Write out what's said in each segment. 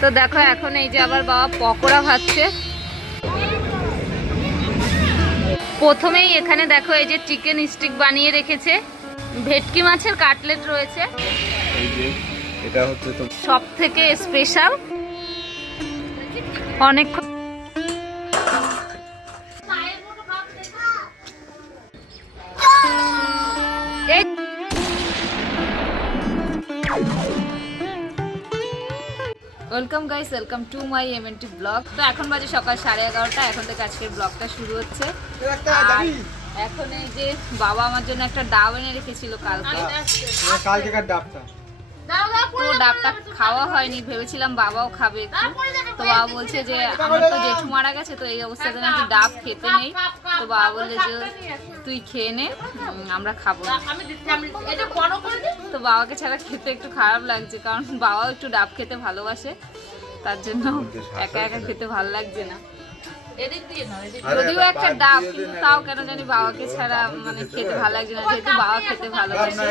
তো দেখো এখন এই যে আবার বাবা পকোড়া ভাজছে। প্রথমেই এখানে দেখো এই যে চিকেন স্টিক বানিয়ে রেখেছে, ভেটকি মাছের কাটলেট রয়েছে, এই যে এটা হচ্ছে তো সব থেকে স্পেশাল। অনেক welcome guys, welcome to my MNT blog. তো এখন বাজে সকাল 11:30, এখন থেকে আজকের ব্লগটা শুরু হচ্ছে। এখন এই যে বাবা আমার জন্য একটা ডাব এনে রেখেছিল কালকেকার ডাবটা, তো ডাবটা খাওয়া হয়নি, ভেবেছিলাম বাবাও খাবে একটু। তো বাবা বলছে যে আমার তো জেঠু মারা গেছে, তো এই অবস্থাতে নাকি ডাব খেতে নেই। তো বাবা বললে যে তুই খেয়ে নে, আমরা খাবো। তো বাবাকে ছাড়া খেতে একটু খারাপ লাগছে, কারণ বাবাও একটু ডাব খেতে ভালোবাসে, তার জন্য একা একা খেতে ভালো লাগছে না। যদিও একটা ডাব, কিন্তু তাও কেন জানি বাবাকে ছাড়া মানে খেতে ভালো লাগছে না, যেহেতু বাবা খেতে ভালোবাসে।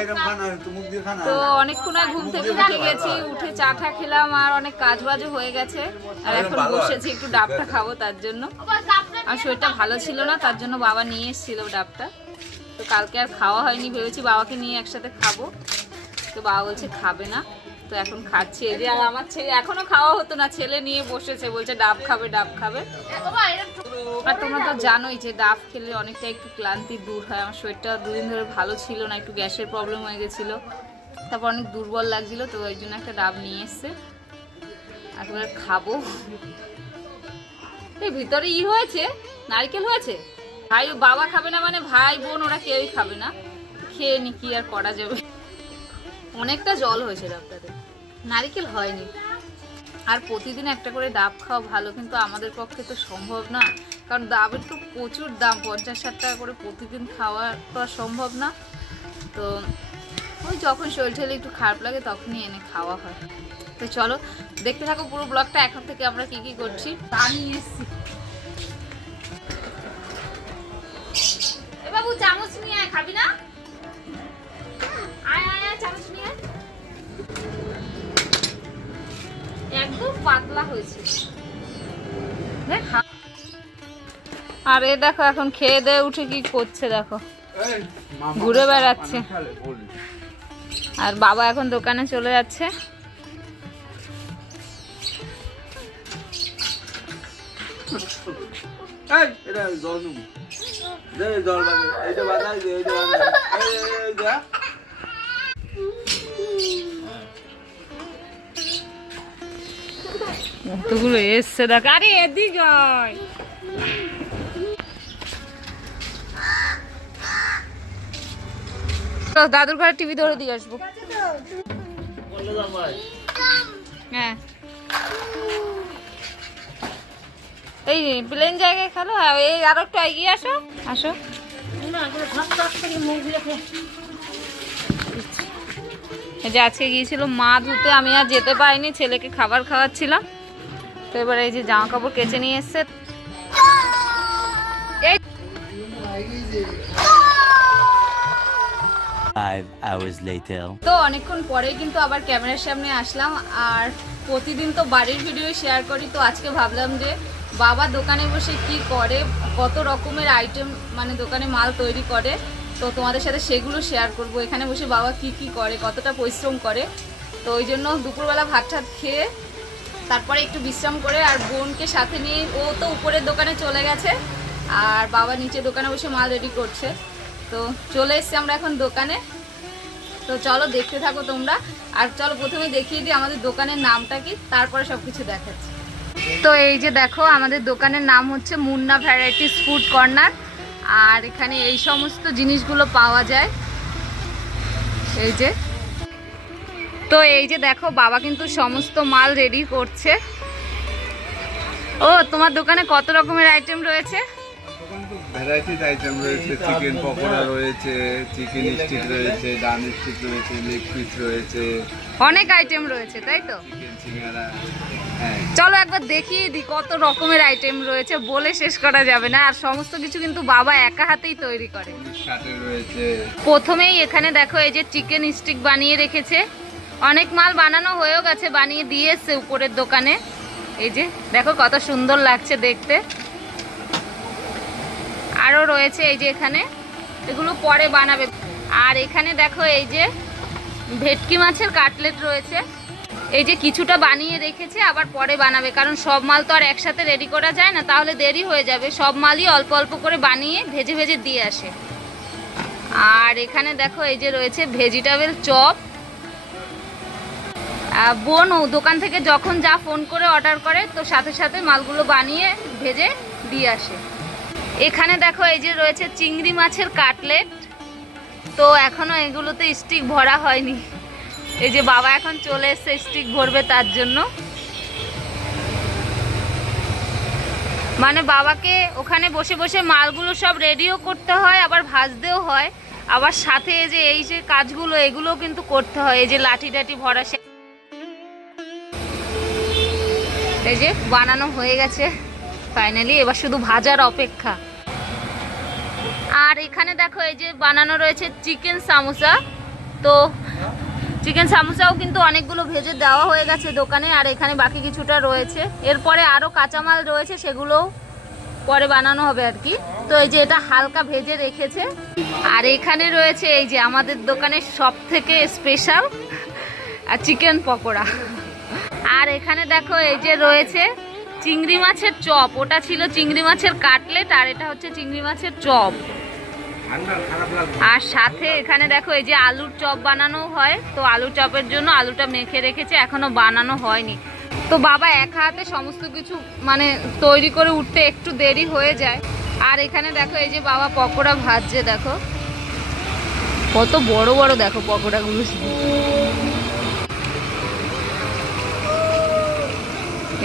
তো অনেকক্ষণ ঘুম থেকে উঠে গেছি, উঠে চা টা খেলাম, আর অনেক কাজ বাজও হয়ে গেছে, আর এখন বসেছি একটু ডাবটা খাবো তার জন্য। আর শরীরটা ভালো ছিল না, তার জন্য বাবা নিয়ে এসেছিল ডাবটা। তো কালকে আর খাওয়া হয়নি, ভেবেছি বাবাকে নিয়ে একসাথে খাবো, তো বাবা বলছে খাবে না, তো এখন খাচ্ছি। এই যে আর আমার ছেলে এখনো খাওয়া হতো না, ছেলে নিয়ে বসেছে, বলছে ডাব খাবে ডাব খাবে। আর তোমরা তো জানোই যে ডাব খেলে অনেকটা একটু ক্লান্তি দূর হয়। আমার শরীরটা দুদিন ধরে ভালো ছিল না, একটু গ্যাসের প্রবলেম হয়ে গেছিলো, তারপর অনেক দুর্বল লাগছিল, তো ওই জন্য একটা ডাব নিয়ে এসছে, একবার খাবো। এই ভিতরে হয়েছে, নারকেল হয়েছে। ভাই বাবা খাবে না মানে ভাই বোন ওরা কেউই খাবে না, খেয়ে নি, কি আর করা যাবে। অনেকটা জল হয়েছে ডাবটাতে, নারকেল হয়নি। আর প্রতিদিন একটা করে ডাব খাওয়া ভালো, কিন্তু আমাদের পক্ষে তো সম্ভব না, কারণ ডাবের তো প্রচুর দাম, 50-60 টাকা করে প্রতিদিন খাওয়া তো সম্ভব না। তো ওই যখন শরীর ঠেলে একটু খারাপ লাগে তখনই এনে খাওয়া হয়। তো চলো দেখতে থাকো পুরো ব্লগটা, এখন থেকে আমরা কি কি করছি তা নিয়ে এসছি। এ বাবু চামচ নিয়ে আয়, খাবি না? আয় আয় আয়, চামচ নিয়ে আয়। একদম পাতলা হয়েছে। আর এ দেখো এখন খেয়ে দিয়ে উঠে কি করছে দেখো, ঘুরে বেড়াচ্ছে। আর বাবা এখন দোকানে চলে যাচ্ছে। কতগুলো এসছে দেখ, আরে এদিক আয়। দাদুর ঘরে টিভি ধরে দিয়ে আসবো। হ্যাঁ এই প্লেন জায়গায় খেলো, এই আরো একটু এগিয়ে আসো, আসো। এই যে আজকে গিয়েছিল মা ধুতে, আমি আর যেতে পারিনি, ছেলেকে খাবার খাওয়াচ্ছিলাম। তো এবার এই যে জামা কাপড় কেচে নিয়ে এসছে। তো অনেকক্ষণ পরে কিন্তু আবার ক্যামেরার সামনে আসলাম, আর প্রতিদিন তো বাড়ির ভিডিও শেয়ার করি, তো আজকে ভাবলাম যে বাবা দোকানে বসে কি করে, কত রকমের আইটেম মানে দোকানে মাল তৈরি করে, তো তোমাদের সাথে সেগুলো শেয়ার করব। এখানে বসে বাবা কি কি করে, কতটা পরিশ্রম করে। তো ওই জন্য দুপুরবেলা ভাত টাত খেয়ে তারপরে একটু বিশ্রাম করে, আর বোনকে সাথে নিয়ে ও তো উপরের দোকানে চলে গেছে, আর বাবা নিচে দোকানে বসে মাল রেডি করছে। তো চলে এসছি আমরা এখন দোকানে। তো চলো দেখতে থাকো তোমরা, আর চলো প্রথমে দেখিয়ে দিই আমাদের দোকানের নামটা কি, তারপরে সব কিছু দেখাচ্ছি। তো এই যে দেখো আমাদের দোকানের নাম হচ্ছে মুন্না ভ্যারাইটিস ফুড কর্নার, আর এখানে এই সমস্ত জিনিসগুলো পাওয়া যায়। এই যে, তো এই যে দেখো বাবা কিন্তু সমস্ত মাল রেডি করছে। ও তোমার দোকানে কত রকমের আইটেম রয়েছে? ভ্যারাইটিস আইটেম রয়েছে, চিকেন পকোড়া রয়েছে, চিকেন স্টিক রয়েছে, ডান স্টিক রয়েছে, লেগ পিস রয়েছে, অনেক আইটেম রয়েছে তাই তো। চিকেন সিঙ্গারা। চলো একবার দেখিয়ে দিই কত রকমের আইটেম রয়েছে, বলে শেষ করা যাবে না। আর সমস্ত কিছু কিন্তু বাবা একা হাতেই তৈরি করে। রয়েছে। প্রথমেই এখানে দেখো এই যে চিকেন স্টিক বানিয়ে রেখেছে, অনেক মাল বানানো হয়েও গেছে, বানিয়ে দিয়ে এসছে উপরের দোকানে। এই যে দেখো কত সুন্দর লাগছে দেখতে। আরও রয়েছে এই যে এখানে, এগুলো পরে বানাবে। আর এখানে দেখো এই যে ভেটকি মাছের কাটলেট রয়েছে। এই যে কিছুটা বানিয়ে রেখেছে, আবার পরে বানাবে, কারণ সব মাল তো আর একসাথে রেডি করা যায় না, তাহলে দেরি হয়ে যাবে। সব মালই অল্প অল্প করে বানিয়ে ভেজে ভেজে দিয়ে আসে। আর এখানে দেখো এই যে রয়েছে ভেজিটেবল চপ। বোন দোকান থেকে যখন যা ফোন করে অর্ডার করে, তো সাথে সাথে মালগুলো বানিয়ে ভেজে দিয়ে আসে। এখানে দেখো এই যে রয়েছে চিংড়ি মাছের কাটলেট। তো এখনো এগুলোতে স্টিক ভরা হয়নি। এই যে বাবা এখন চলে এসছে স্টিক ভরবে তার জন্য। মানে বাবাকে ওখানে বসে বসে মালগুলো সব রেডিও করতে হয়, আবার ভাজতেও হয়, আবার সাথে এই যে কাজগুলো এগুলোও কিন্তু করতে হয়। এই যে লাঠি টাঠি ভরা, এই যে বানানো হয়ে গেছে ফাইনালি, এবার শুধু ভাজার অপেক্ষা। আর এখানে দেখো এই যে বানানো রয়েছে চিকেন সামোসা। তো চিকেন সামোসাও কিন্তু অনেকগুলো ভেজে দেওয়া হয়ে গেছে দোকানে, আর এখানে বাকি কিছুটা রয়েছে। এরপরে আরও কাঁচামাল রয়েছে, সেগুলোও পরে বানানো হবে আর কি। তো এই যে এটা হালকা ভেজে রেখেছে। আর এখানে রয়েছে এই যে আমাদের দোকানের সবথেকে স্পেশাল চিকেন পকোড়া। আর এখানে দেখো এই যে রয়েছে চিংড়ি মাছের চপ। ওটা ছিল চিংড়ি মাছের কাটলেট, আর এটা হচ্ছে চিংড়ি মাছের চপ। আর সাথে এখানে দেখো এই যে আলুর চপ বানানো হয়। তো আলুর চপের জন্য আলুটা মেখে রেখেছে, এখনো বানানো হয়নি। তো বাবা একা হাতে সমস্ত কিছু মানে তৈরি করে উঠতে একটু দেরি হয়ে যায়। আর এখানে দেখো এই যে বাবা পকোড়া ভাজছে, দেখো কত বড় বড়, দেখো পকোড়াগুলো।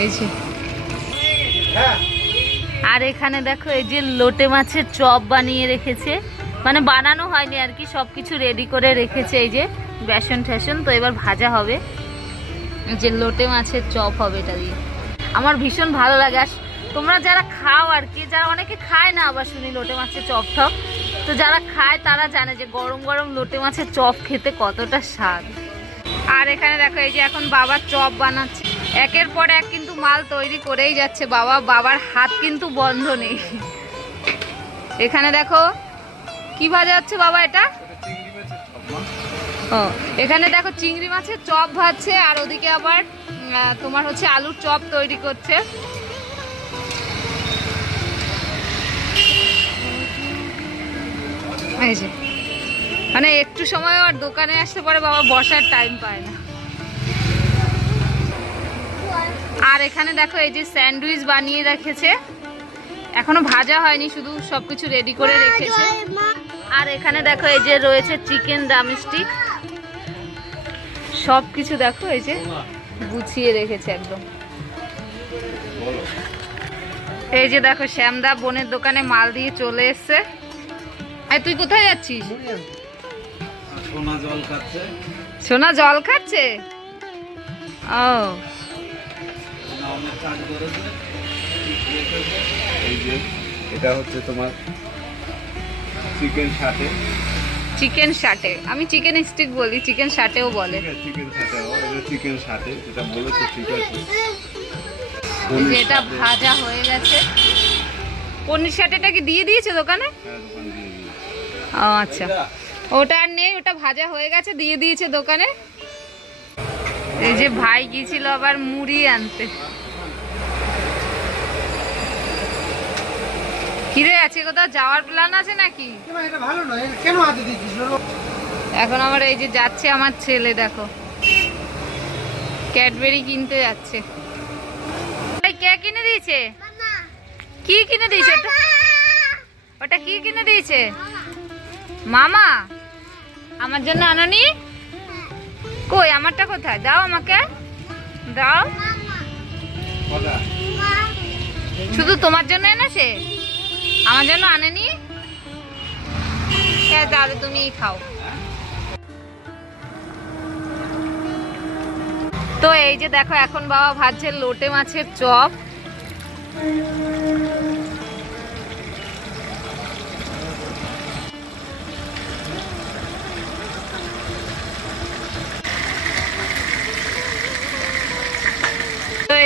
এই যে আর এখানে দেখো এই যে লোটে মাছের চপ বানিয়ে রেখেছে, মানে বানানো হয়নি আর কি, সবকিছু রেডি করে রেখেছে। এই যে বেসন ঠেসন, তো এবার ভাজা হবে। এই যে লোটে মাছের চপ হবে এটা দিয়ে। আমার ভীষণ ভালো লাগে। আর তোমরা যারা খাও আর কি, যারা অনেকে খায় না আবার শুনি লোটে মাছের চপ ঠপ, তো যারা খায় তারা জানে যে গরম গরম লোটে মাছের চপ খেতে কতটা স্বাদ। আর এখানে দেখো এই যে এখন বাবা চপ বানাচ্ছে, একের পর এক কিন্তু মাল তৈরি করেই যাচ্ছে বাবা। বাবার হাত কিন্তু বন্ধ নেই। এখানে দেখো কি ভাজা হচ্ছে বাবা, এটা ও এখানে দেখো চিংড়ি মাছের চপ ভাজছে, আর ওদিকে আবার তোমার হচ্ছে আলুর চপ তৈরি করছে। এই যে মানে একটু সময় আর দোকানে আসতে পারে বাবা, বসার টাইম পায় না। আর এখানে দেখো এই যে স্যান্ডউইচ বানিয়ে রেখেছে, এখনো ভাজা হয়নি, শুধু সবকিছু রেডি করে রেখেছে। আর এখানে দেখো এই যে রয়েছে চিকেন ড্রামস্টিক, সবকিছু দেখো এই যে গুছিয়ে রেখেছে একদম। এই যে দেখো শ্যামদা বোনের দোকানে মাল দিয়ে চলে এসছে। তুই কোথায় যাচ্ছিস? সোনা জল খাচ্ছে। সোনা জল খাচ্ছে? ও এই যে এটা হচ্ছে তোমার চিকেন শাটে। চিকেন শাটে, আমি চিকেন স্টিক বলি, চিকেন শাটেও বলে। চিকেন শাটে, এটা চিকেন শাটে, এটা বলেছে ঠিক আছে। এটা ভাজা হয়ে গেছে। পনির শাটেটা কি দিয়ে দিয়েছে দোকানে? হ্যাঁ, দোকানে দিয়ে দিয়েছে। ও আচ্ছা, ওটা আর নেই, ওটা ভাজা হয়ে গেছে, দিয়ে দিয়েছে দোকানে। এই যে ভাই গিয়েছিল আবার মুড়ি আনতে। কিরে আছে কোথাও যাওয়ার প্ল্যান আছে নাকি? এখন আমার এই যে যাচ্ছে আমার ছেলে, দেখো ক্যাডবেরি কিনতে যাচ্ছে। কে কিনে দিয়েছে? কি কিনে দিয়েছে ওটা? ওটা কি কিনে দিয়েছে? মামা? আমার জন্য আনোনি? কই আমারটা কোথায়? দাও আমাকে, দাও। শুধু তোমার জন্য এনেছে, আমার জন্য আনেনি? তাহলে তুমিই খাও। তো এই যে দেখো এখন বাবা ভাজছে লোটে মাছের চপ।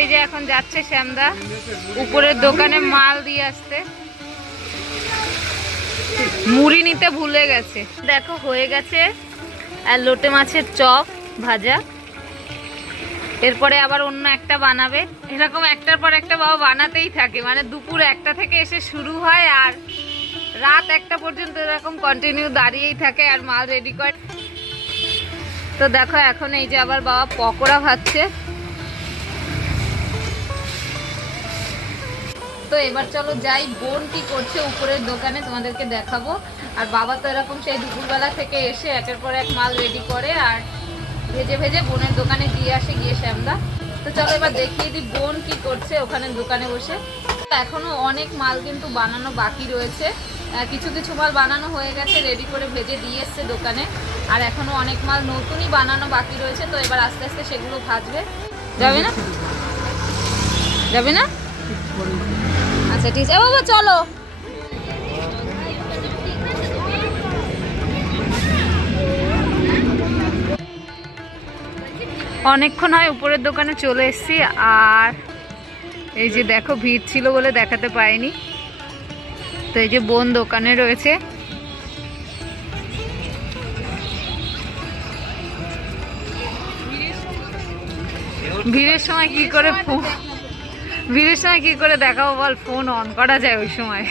এই যে এখন যাচ্ছে শ্যামদা উপরের দোকানে মাল দিয়ে আসতে, মুড়ি নিতে ভুলে গেছে। দেখো হয়ে গেছে আর লোটে মাছের চপ ভাজা, এরপরে আবার অন্য একটা বানাবে। এরকম একটার পর একটা বাবা বানাতেই থাকে, মানে দুপুর 1টা থেকে এসে শুরু হয় আর রাত 1টা পর্যন্ত এরকম কন্টিনিউ দাঁড়িয়েই থাকে আর মাল রেডি করে। তো দেখো এখন এই যে আবার বাবা পকোড়া ভাজছে। তো এবার চলো যাই, বোন কি করছে উপরের দোকানে তোমাদেরকে দেখাবো। আর বাবা তো এরকম সেই দুপুরবেলা থেকে এসে একের পর এক মাল রেডি করে আর ভেজে ভেজে বোনের দোকানে দিয়ে আসে গিয়ে শ্যামদা। তো চলো এবার দেখিয়ে দিই বোন কি করছে ওখানে দোকানে বসে। এখনো অনেক মাল কিন্তু বানানো বাকি রয়েছে, কিছু কিছু মাল বানানো হয়ে গেছে, রেডি করে ভেজে দিয়ে এসছে দোকানে, আর এখনো অনেক মাল নতুনই বানানো বাকি রয়েছে। তো এবার আস্তে আস্তে সেগুলো ভাজবে। যাবে না? যাবে না? আচ্ছা ঠিক আছে বাবা চলো। অনেকক্ষণ হয় উপরের দোকানে চলে এসেছি আর এই যে দেখো ভিড় ছিল বলে দেখাতে পাইনি। তো এই যে বোন দোকানে রয়েছে, ভিড়ের সময় কি করে ভিড়ের সময় কি করে দেখাবো বল, ফোন অন করা যায় ওই সময়?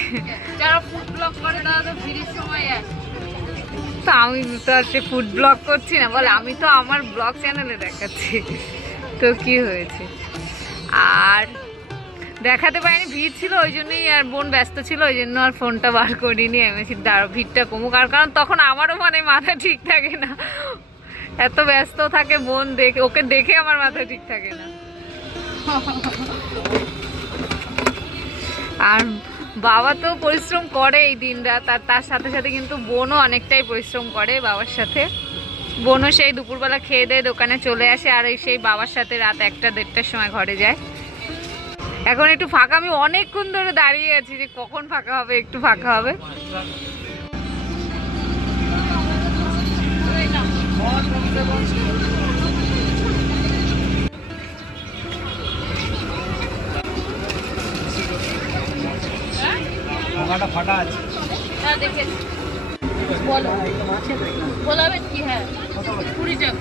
যারা ফুড ব্লগ করে তারা তো ভিড়ের সময় আসে। তো আমি তো আর সে ফুড ব্লগ করছি না বল, আমি তো আমার ব্লগ চ্যানেলে দেখাচ্ছি। তো কি হয়েছে আর দেখাতে পারিনি, ভিড় ছিল ওই জন্যই, আর বোন ব্যস্ত ছিল ওই জন্য আর ফোনটা বার করিনি। আমি দাঁড়ো ভিড়টা কমুক, আর কারণ তখন আমারও মানে মাথা ঠিক থাকে না, এত ব্যস্ত থাকে বোন, দেখে ওকে দেখে আমার মাথা ঠিক থাকে না। আর বাবা তো পরিশ্রম করে এই দিন রাত, আর তার সাথে সাথে কিন্তু বোনও অনেকটাই পরিশ্রম করে বাবার সাথে। বোনও সেই দুপুরবেলা খেয়ে দিয়ে দোকানে চলে আসে আর এই সেই বাবার সাথে রাত 1টা-1:30টার সময় ঘরে যায়। এখন একটু ফাঁকা, আমি অনেকক্ষণ ধরে দাঁড়িয়ে আছি যে কখন ফাঁকা হবে, একটু ফাঁকা হবে। ফাটা আছে বলো বলাবেন কি? হ্যাঁ 20 টাকা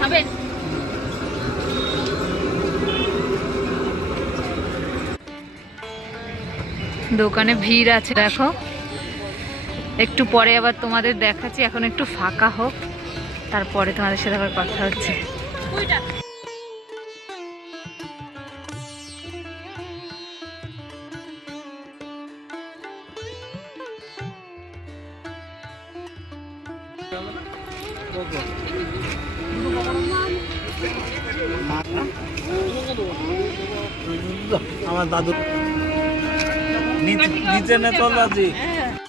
খাবেন। দোকানে ভিড় আছে দেখো, একটু পরে আবার তোমাদের দেখাচ্ছি। এখন একটু ফাঁকা হোক, তারপরে তোমাদের সাথে আবার কথা হচ্ছে। আমার দাদু নিচে নেতলাজি।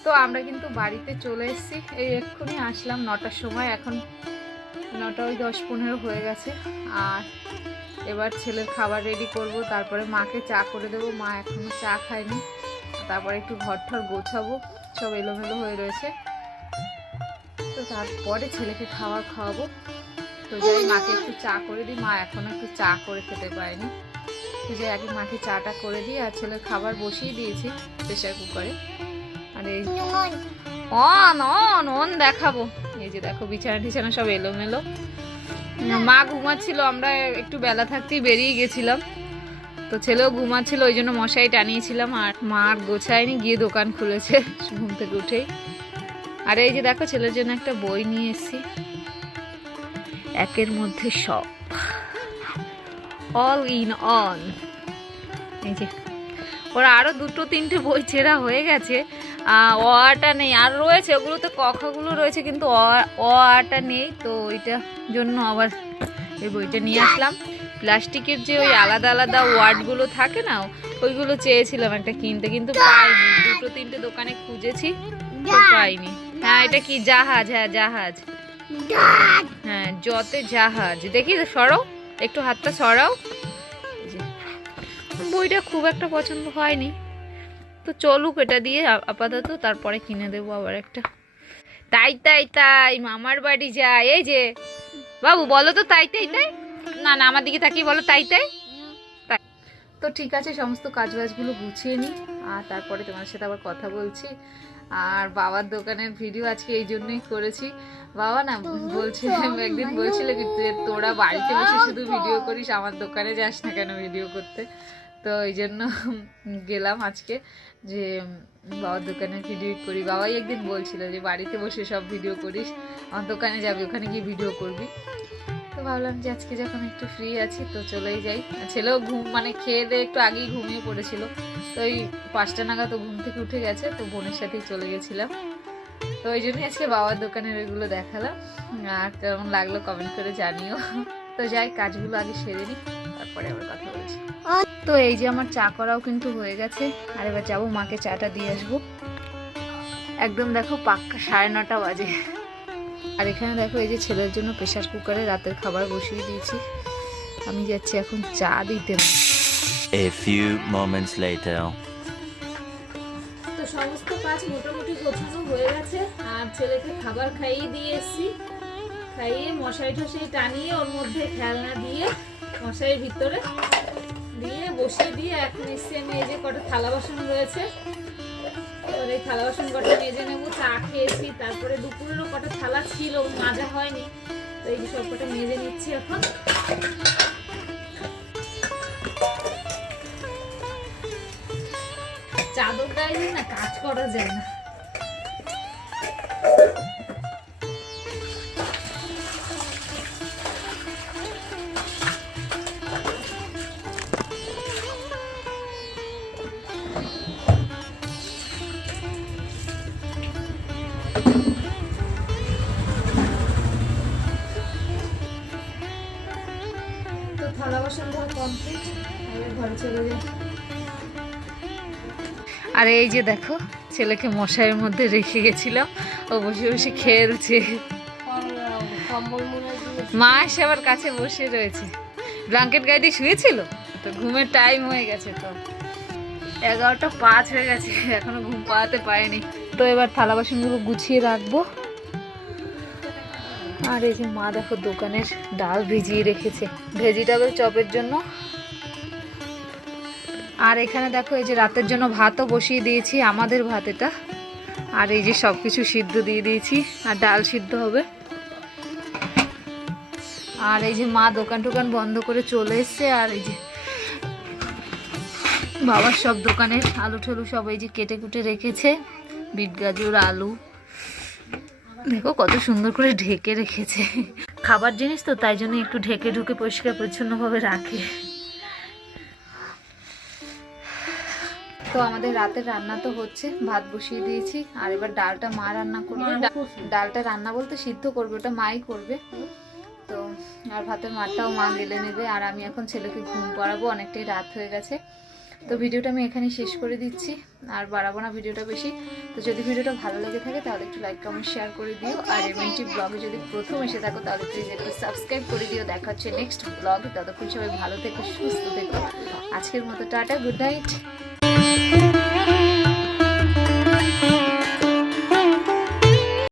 তো আমরা কিন্তু বাড়িতে চলে এসেছি, এই এক্ষুনি আসলাম 9টার সময়, এখন 9:10-15 হয়ে গেছে। আর এবার ছেলের খাবার রেডি করব, তারপরে মাকে চা করে দেবো, মা এখনো চা খায়নি। তারপরে একটু ঘর ঠর গোছাবো, সব এলোমেলো হয়ে রয়েছে। তো তারপরে ছেলেকে খাওয়াবো। তো যাই মাকে একটু চা করে দিই, মা এখনো একটু চা করে খেতে পারেনি। তো যাই আগে মাকে চাটা করে দিই, আর ছেলের খাবার বসিয়ে দিয়েছি প্রেশার কুকারে। আর এই অন দেখাবো, এই যে দেখো বিছানা টিছানা সব এলোমেলো। মা ঘুমাচ্ছিল, আমরা একটু বেলা থাকতেই বেরিয়ে গেছিলাম, তো ছেলেও ঘুমাচ্ছিল, ওই জন্য মশাই টানিয়েছিলাম। আর মা আর গোছায়নি, গিয়ে দোকান খুলেছে ঘুম থেকে উঠেই। আর এই যে দেখো ছেলের জন্য একটা বই নিয়ে এসেছি, একের মধ্যে সব, অল ইন অন। এই যে ওর আরো 2-3টে বই ছেঁড়া হয়ে গেছে, অটা নেই, আর রয়েছে ওগুলোতে কখাগুলো রয়েছে কিন্তু অটা নেই। তো ওইটার জন্য আবার এই বইটা নিয়ে আসলাম। প্লাস্টিকের যে ওই আলাদা আলাদা ওয়ার্ডগুলো থাকে না, ওইগুলো চেয়েছিলাম একটা কিনতে, কিন্তু পাইনি। 2-3টে দোকানে খুঁজেছি তো পাইনি। হ্যাঁ এটা কি? জাহাজ। হ্যাঁ জাহাজ, হ্যাঁ জতে জাহাজ। দেখি সরাও, একটু হাতটা সরাও। বইটা খুব একটা পছন্দ হয়নি, তো চলুক এটা দিয়ে আপাতত, তারপরে কিনে দেবো আবার একটা। তাই মামার বাড়ি যায়। এই যে বাবু বলো তো তাই না না আমার দিকে তাকিয়ে বলো তাই তাই তাই। তো ঠিক আছে, সমস্ত কাজবাজগুলো গুছিয়ে নিই আর তারপরে তোমার সাথে আবার কথা বলছি। আর বাবার দোকানের ভিডিও আজকে এই জন্যই করেছি। বাবা না বলছে, একদিন বলছিল কি তোরা বাড়িতে বসে শুধু ভিডিও করিস, আমার দোকানে যাস না কেন ভিডিও করতে। তো এই জন্য গেলাম আজকে যে বাবার দোকানের ভিডিও করি। বাবাই একদিন বলছিল যে বাড়িতে বসে সব ভিডিও করিস, আমার দোকানে যাবি, ওখানে গিয়ে ভিডিও করবি। তো ভাবলাম যে আজকে যখন একটু ফ্রি আছি তো চলেই যাই। ছেলেও মানে খেয়ে দিয়ে একটু আগেই ঘুমিয়ে পড়েছিল, তো ওই 5টা নাগাদ ঘুম থেকে উঠে গেছে, তো বোনের সাথেই চলে গেছিলাম। তো ওই জন্যই আজকে বাবার দোকানের ওইগুলো দেখালাম। আর কেমন লাগলো কমেন্ট করে জানিও। তো যাই, কাজগুলো আগে সেরে নিই, তারপরে আবার কথা বলছি। তো এই যে আমার চা করাও কিন্তু হয়ে গেছে, আর এবার যাবো মাকে চাটা দিয়ে আসবো। একদম দেখো পাক্কা 9:30 বাজে। আর এখানে দেখো এই যে ছেলের জন্য প্রেসার কুকারে রাতের খাবার বসিয়ে দিয়েছি, আমি যাচ্ছি এখন চা দিতে। A few moments later. তো সমস্ত কাজ মোটামুটি গোছানো হয়ে গেছে, আর ছেলেকে খাবার খাইয়ে দিয়ে এসেছি। খাইয়ে মশারি টশারি টানিয়ে ওর মধ্যে খেলনা দিয়ে মশারির ভিতরে দিয়ে বসিয়ে দিয়ে এখন এসছি আমি। এই যে কটা থালা বাসন রয়েছে, এবার এই থালা বাসন কটা মেজে নেবো। চা খেয়েছি, তারপরে দুপুরেরও কটা থালা ছিল মাজা হয়নি, তো এই যে সব কটা মেজে নিচ্ছি এখন। চাদর গায়ে না কাজ করা যায় না। তো থালা বাসন ধোয়া কমপ্লিট, এবার ঘরে চলে যাই। আর এই যে দেখো ছেলেকে মশারির মধ্যে রেখে গেছিলাম, ও বসে বসে খেলছে। মা এসে আবার কাছে বসে রয়েছে, ব্ল্যাঙ্কেট গায়ে দিয়ে শুয়েছিল, তো ঘুমের টাইম হয়ে গেছে। তো 11:05 হয়ে গেছে, এখনো ঘুম পাওয়াতে পারেনি। তো এবার থালা বাসনগুলো গুছিয়ে রাখবো। আর এই যে মা দেখো দোকানের ডাল ভিজিয়ে রেখেছে ভেজিটেবল চপের জন্য। আর এখানে দেখো এই যে রাতের জন্য ভাতও বসিয়ে দিয়েছি, আমাদের ভাত এটা। আর এই যে সব কিছু সিদ্ধ দিয়ে দিয়েছি, আর ডাল সিদ্ধ হবে। আর এই যে মা দোকান টোকান বন্ধ করে চলে এসছে। আর এই যে বাবার সব দোকানের আলু ঠলু সব এই যে কেটে কুটে রেখেছে, বিট গাজর আলু দেখো কত সুন্দর করে ঢেকে রেখেছে। খাবার জিনিস তো তাই জন্য একটু ঢেকে ঢুকে পরিষ্কার পরিচ্ছন্নভাবে রাখে। তো আমাদের রাতের রান্না তো হচ্ছে, ভাত বসিয়ে দিয়েছি, আর এবার ডালটা মা রান্না করবে। ডালটা রান্না বলতে সিদ্ধ করবে, ওটা মাই করবে। তো আর ভাতের মাঠটাও মা গেলে নেবে। আর আমি এখন ছেলেকে ঘুম পাড়াবো, অনেকটাই রাত হয়ে গেছে। তো ভিডিওটা আমি এখানে শেষ করে দিচ্ছি, আর বাড়াবো না ভিডিওটা বেশি। তো যদি ভিডিওটা ভালো লেগে থাকে তাহলে একটু লাইক কমেন্ট শেয়ার করে দিও। আর এমএনটি ব্লগে যদি প্রথম এসে থাকো তাহলে প্লিজ একটু সাবস্ক্রাইব করে দিও। দেখা হচ্ছে নেক্সট ব্লগে, ততক্ষণ সবাই ভালো থেকো, সুস্থ থেকো। আজকের মতো টাটা, গুড নাইট।